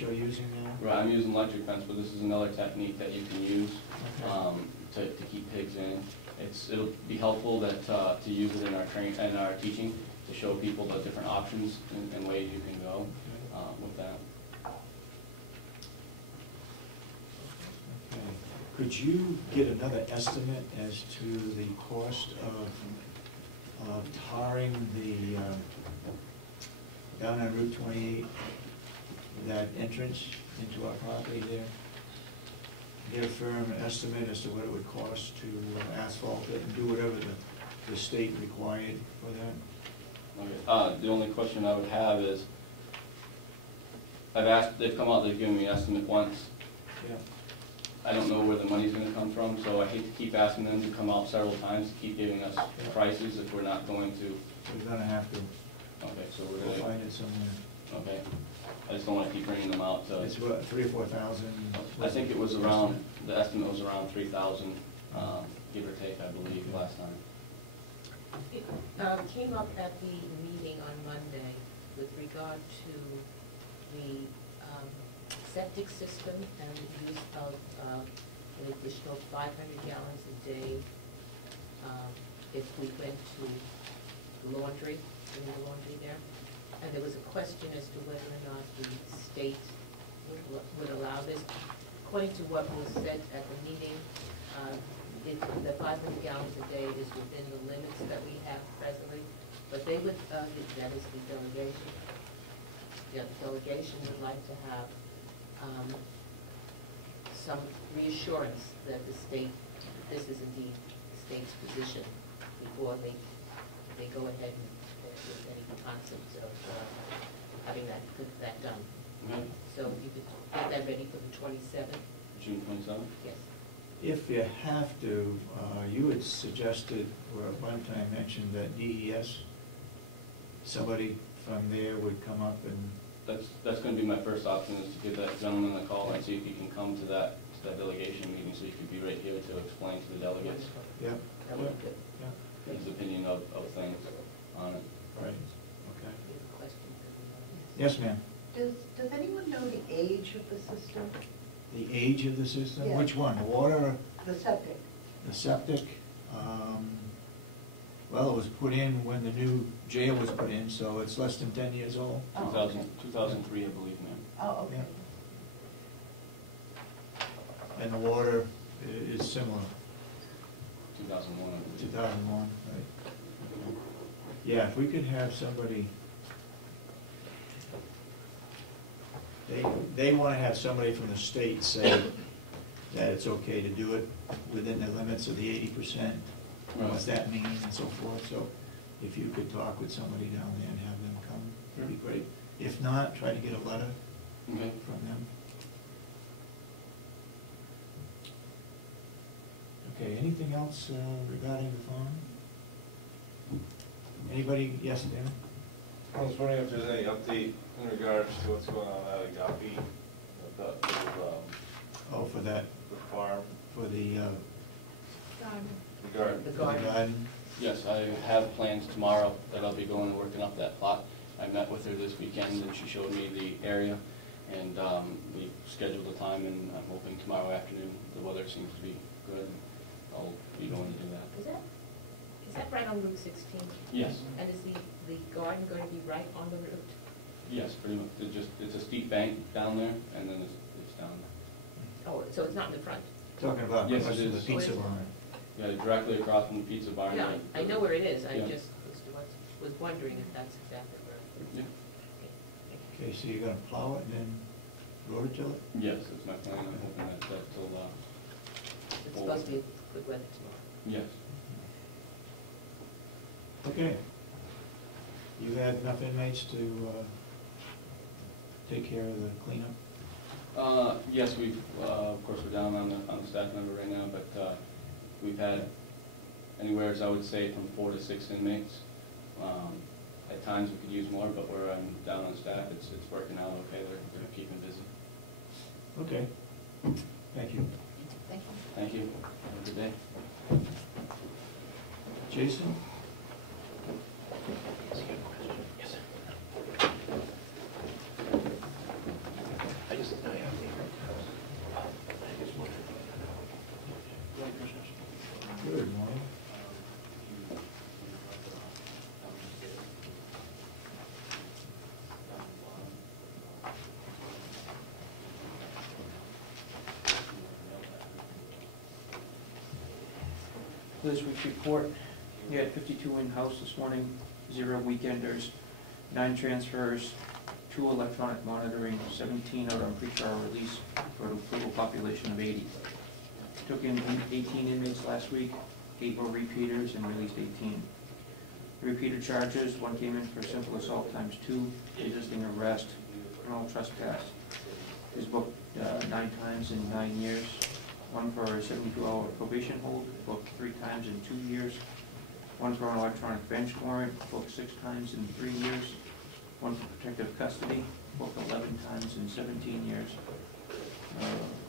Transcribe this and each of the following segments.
what you're using now? Right, I'm using electric fence, but this is another technique that you can use Okay. to keep pigs in. It'll be helpful that to use it in our teaching to show people the different options and ways you can go with that. Okay. Could you get another estimate as to the cost of tarring the down on Route 28, that entrance into our property there? Get a firm estimate as to what it would cost to asphalt it and do whatever the state required for that? Okay. The only question I would have is, I've asked, they've come out, they've given me an estimate once. Yeah. I don't know where the money's gonna come from, so I hate to keep asking them to come out several times to keep giving us prices if we're not going to. We're gonna have to. Okay, so we're We'll gonna. find it somewhere. Okay. I just don't wanna keep bringing them out to. It's what, 3,000 or 4,000? I think it was around, the estimate was around 3,000, give or take, I believe, last time. It came up at the meeting on Monday with regard to the septic system and the use of an additional 500 gallons a day if we went to laundry, doing the laundry there. And there was a question as to whether or not the state would allow this. According to what was said at the meeting, the 500 gallons a day is within the limits that we have presently, but they would, that is the delegation. The delegation would like to have some reassurance that the state, this is indeed the state's position before they go ahead with any concepts of having that done. Okay. So you could get that ready for the 27th? June 27th? Yes. If you have to, you had suggested, or at one time mentioned that DES, somebody from there would come up and... That's going to be my first option, is to give that gentleman a call and see if he can come to that delegation meeting, so he could be right here to explain to the delegates Yeah. That would be good. Yeah. his opinion of things on it. Right, okay. You have a question? Yes, ma'am. Does anyone know the age of the system? The age of the system? Yeah. Which one, the water or The septic? the septic? Well, it was put in when the new jail was put in, so it's less than 10 years old. Oh, 2003, I believe, ma'am. Oh, okay. Yeah. And the water is similar. 2001, I believe. 2001, right. Yeah, if we could have somebody, they want to have somebody from the state say that it's okay to do it within the limits of the 80%, what that means and so forth. So if you could talk with somebody down there and have them come, that'd be great. If not, try to get a letter from them. Okay, anything else regarding the farm? Anybody? Yes, Dan? I was wondering if there's any update in regards to what's going on at Agape, Oh, for that, the farm, for the garden. The for the garden. garden? Yes, I have plans tomorrow that I'll be going and working up that plot. I met with her this weekend and she showed me the area, and we scheduled a time, and I'm hoping tomorrow afternoon. The weather seems to be good. I'll be going to do that. Is that right on Route 16? Yes. And is the garden going to be right on the route? Yes, pretty much. It's a steep bank down there, and then it's down there. Oh, so it's not in the front? Talking about Yes, across it from the is. pizza barn. Yeah, directly across from the pizza barn. Yeah, I know where it is. I Yeah. just was wondering if that's exactly where. Yeah. Okay, so you're gonna plow it and then rototill it? Yes, that's my plan. I'm hoping that'll It's supposed to be good weather tomorrow. yes. Okay. You had enough inmates to take care of the cleanup? Yes, we've, of course, we're down on the staff member right now, but we've had anywhere, as I would say, from 4 to 6 inmates. At times we could use more, but where I'm down on staff, it's working out okay. They're keeping busy. Okay. Thank you. Thank you. Thank you. Have a good day. Jason? For this week's report, we had 52 in-house this morning, 0 weekenders, 9 transfers, 2 electronic monitoring, 17 out on pre-trial release, for a total population of 80. Took in 18 inmates last week, 8 were repeaters, and released 18. Repeater charges, 1 came in for simple assault ×2, resisting arrest, criminal trespass. Is booked 9 times in 9 years. 1 for a 72-hour probation hold, booked 3 times in 2 years. 1 for an electronic bench warrant, booked 6 times in 3 years. 1 for protective custody, booked 11 times in 17 years.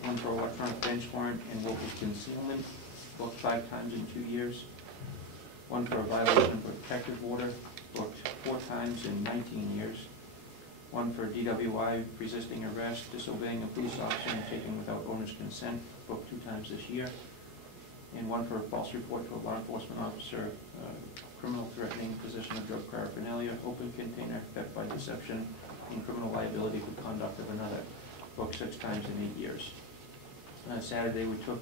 1 for electronic bench warrant and willful concealment, booked 5 times in 2 years. 1 for a violation of protective order, booked 4 times in 19 years. 1 for DWI, resisting arrest, disobeying a police officer and taking without owner's consent, booked 2 times this year. And 1 for a false report to a law enforcement officer, criminal threatening, possession of drug paraphernalia, open container, theft by deception, and criminal liability for conduct of another, booked 6 times in 8 years. Saturday, we took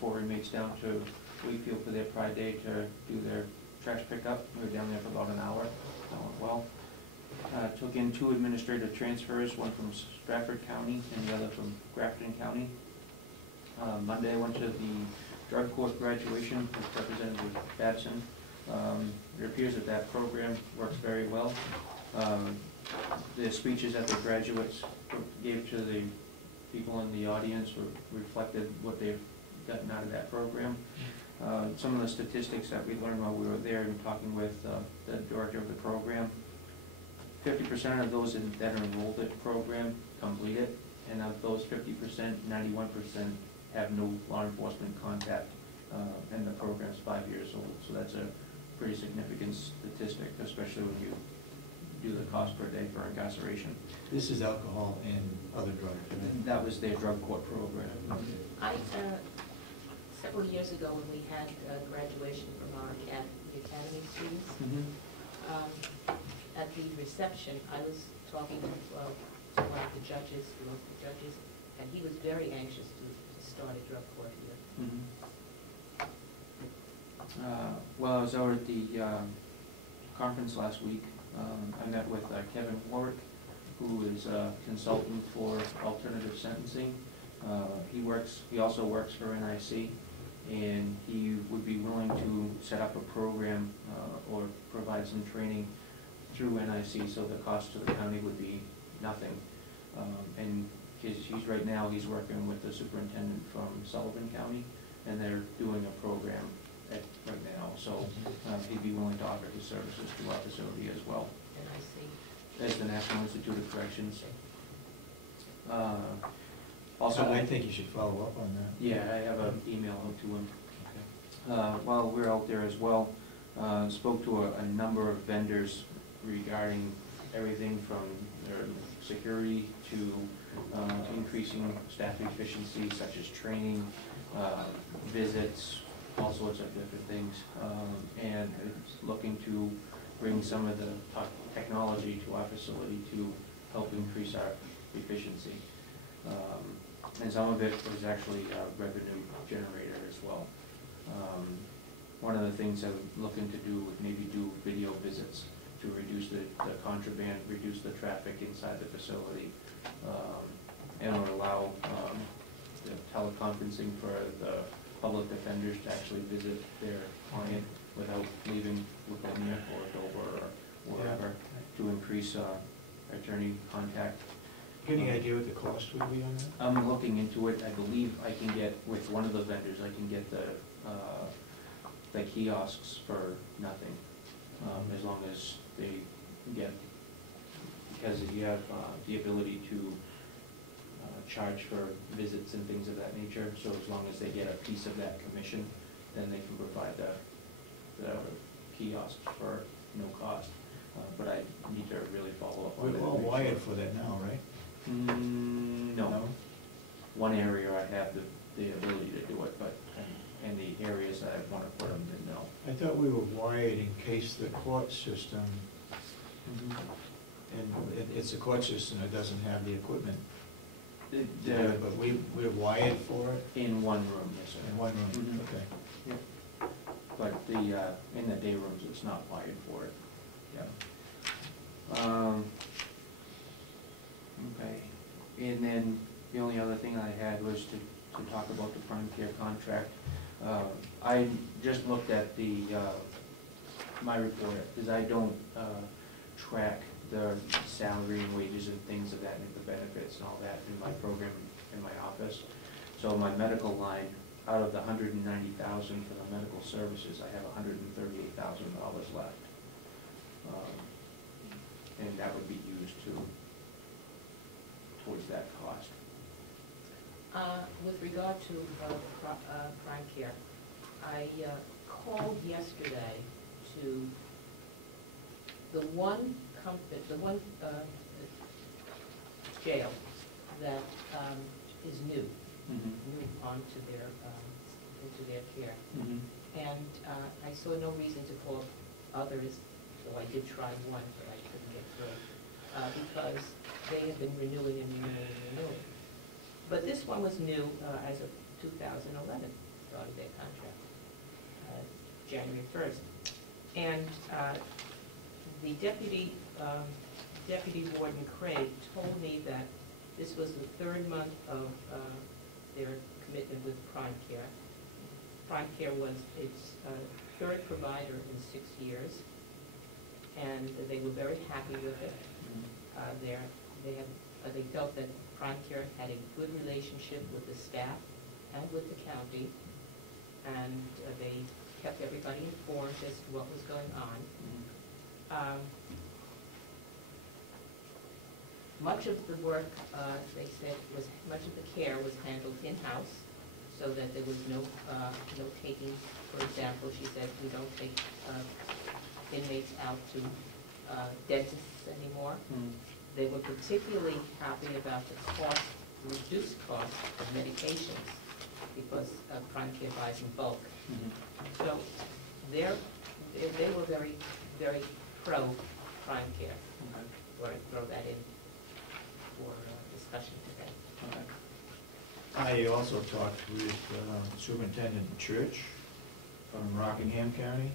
4 inmates down to Wakefield for their Pride Day to do their trash pickup. We were down there for about an hour. That went well. Took in 2 administrative transfers, 1 from Stratford County and the other from Grafton County. Monday, I went to the drug court graduation with Representative Babson. It appears that that program works very well. The speeches that the graduates gave to the people in the audience reflected what they've gotten out of that program. Some of the statistics that we learned while we were there and talking with the director of the program, 50% of those that are enrolled in the program complete it, and of those 50%, 91% have no law enforcement contact, and the program's 5 years old. So that's a pretty significant statistic, especially when you do the cost per day for incarceration. This is alcohol and other drugs, right? That was their drug court program. Several years ago when we had graduation from our academy students, at the reception, I was talking to one of the judges, local judges, and he was very anxious to start a drug court here. Well, I was out at the conference last week. I met with Kevin Warwick, who is a consultant for alternative sentencing. He also works for NIC, and he would be willing to set up a program or provide some training through NIC, so the cost to the county would be nothing. And he's working with the superintendent from Sullivan County, and they're doing a program right now. So he'd be willing to offer his services to our facility as well. NIC. As the National Institute of Corrections. Also, I think you should follow up on that. Yeah, I have an email out to him. While we're out there as well, spoke to a number of vendors regarding everything from their security to increasing staff efficiency, such as training, visits, all sorts of different things. And it's looking to bring some of the technology to our facility to help increase our efficiency. And some of it was actually a revenue generator as well. One of the things I'm looking to do would maybe do video visits to reduce the contraband, reduce the traffic inside the facility, and it would allow the teleconferencing for the public defenders to actually visit their client without leaving Laconia or Dover or wherever, to increase attorney contact. Any idea what the cost would be on that? I'm looking into it. I believe I can get, with one of the vendors, I can get the kiosks for nothing, as long as they get, because you have the ability to charge for visits and things of that nature, so as long as they get a piece of that commission, then they can provide the kiosks for no cost. But I need to really follow up on that. We're all wired for that now, right? No. One area I have the ability to do it, but in the areas that I want to put them in, no. I thought we were wired in case the court system, and it's a court system that doesn't have the equipment. But we're wired for it? In one room, yes, sir. In one room, Mhm. okay. Yep. but the, in the day rooms, it's not wired for it, yeah. Okay, and then the only other thing I had was to talk about the prime care contract. I just looked at the, my report, because I don't track the salary and wages and things of that, and the benefits and all that in my program in my office. So my medical line, out of the $190,000 for the medical services, I have $138,000 left. And that would be used towards that cost. With regard to prime care, I called yesterday to the one jail that is new onto their into their care, and I saw no reason to call others, so I did try one, but I couldn't get through because they have been renewing and renewing and renewing. But this one was new as of 2011, started their contract January 1st, and the deputy warden Craig told me that this was the third month of their commitment with Prime Care. Prime Care was its third provider in 6 years, and they were very happy with it. They felt that Prime Care had a good relationship with the staff and with the county, and they kept everybody informed as to what was going on. Much of the work, they said, much of the care was handled in-house, so that there was no taking. For example, she said, we don't take inmates out to dentists anymore. They were particularly happy about the reduced cost of medications, because Prime Care buys in bulk. So they were very, very pro Prime Care. Or throw that in for discussion today. I also talked with Superintendent Church from Rockingham County.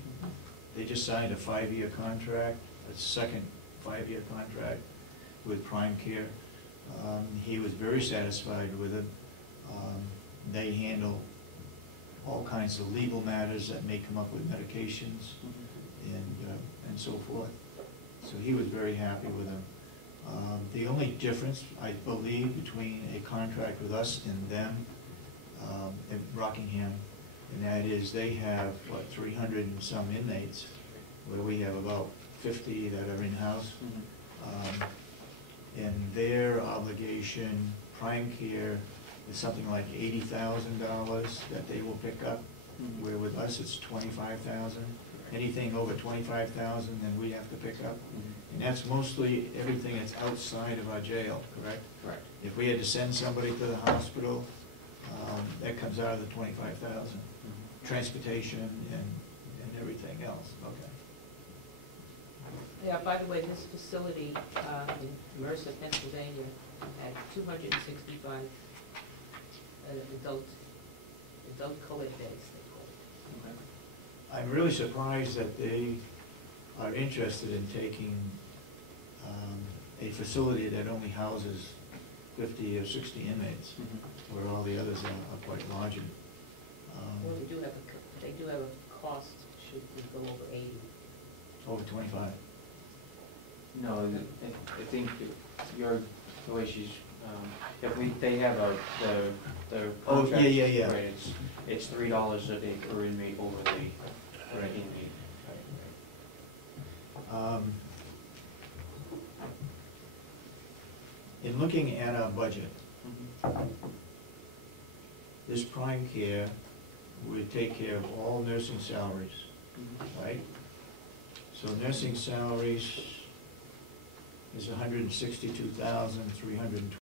They just signed a 5-year contract, a second 5-year contract with Prime Care. He was very satisfied with it. They handle all kinds of legal matters that may come up with medications and so forth. So he was very happy with them. The only difference, I believe, between a contract with us and them at Rockingham, and that is they have, 300 and some inmates, where we have about 50 that are in-house. And their obligation, Prime Care, is something like $80,000 that they will pick up, where with us it's $25,000. Anything over $25,000, then we have to pick up. And that's mostly everything that's outside of our jail, correct? Correct. If we had to send somebody to the hospital, that comes out of the $25,000. Transportation and everything else, okay. Yeah, by the way, this facility in Mercer, Pennsylvania, had 265 adult co-ed beds, they call it. I'm really surprised that they are interested in taking a facility that only houses 50 or 60 inmates, where all the others are quite larger. Well, they do have a cost, should we go over 80. Over 25. No, I think the way she's, they have the contract. Yeah. Right, it's $3 a day per inmate over the inmate. In looking at our budget, this Prime Care would take care of all nursing salaries, right? So nursing salaries is $162,320.